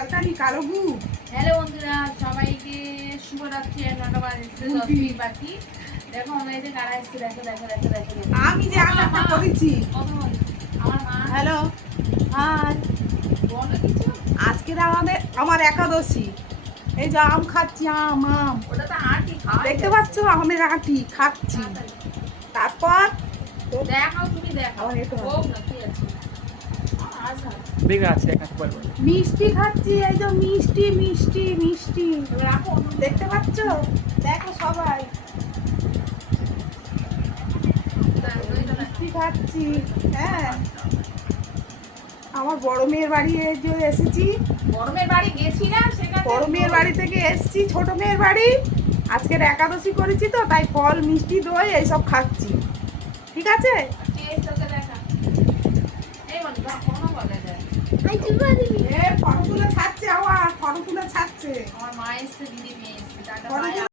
কালকানি কালো গু। হ্যালো বন্ধুরা, সবাইকে শুভরাত্রি। 9টা বাজে 10 বাকি। দেখো আমরা এই যে কারা এসেছে, দেখো দেখো দেখো দেখো দেখো। আমি যে আচারটা করেছি। আমার মা। Hello, hi. বলো কিছু। আজকে আমার একাদশী। এই যে আম খাচ্ছি, আম। ওটা তো আটি খাওয়া দেখতে পাচ্ছ আমের আটি খাচ্ছি। তারপর দেখাও, তুমি দেখাও। আমার একটু হোক না, কি আছে? আচ্ছা, বেগ আছে একবার মিষ্টি খাচ্ছি। এই যে মিষ্টি মিষ্টি মিষ্টি এবার রাখো। দেখতে পাচ্ছ? দেখো সবাই মিষ্টি খাচ্ছি। হ্যাঁ, আমার বড় মেয়ের বাড়ি এই যে এসেছি। গরমের বাড়ি গেছি না, সেখানে বড় মেয়ের বাড়ি থেকে এসেছি ছোট মেয়ের বাড়ি। আজকের একাদশী করেছি তো, তাই ফল মিষ্টি দই এইসব খাচ্ছি। ঠিক আছে, টেস্ট ওকে দেখা। এই বন্ধু কোনো বলা যায়। ফটো তুলে ছাড়ছে, আমার ফটো তুলে ছাড়ছে। আমার মা এসছে, দিদি মেয়ে এসছে, টাটা ফটো বাই।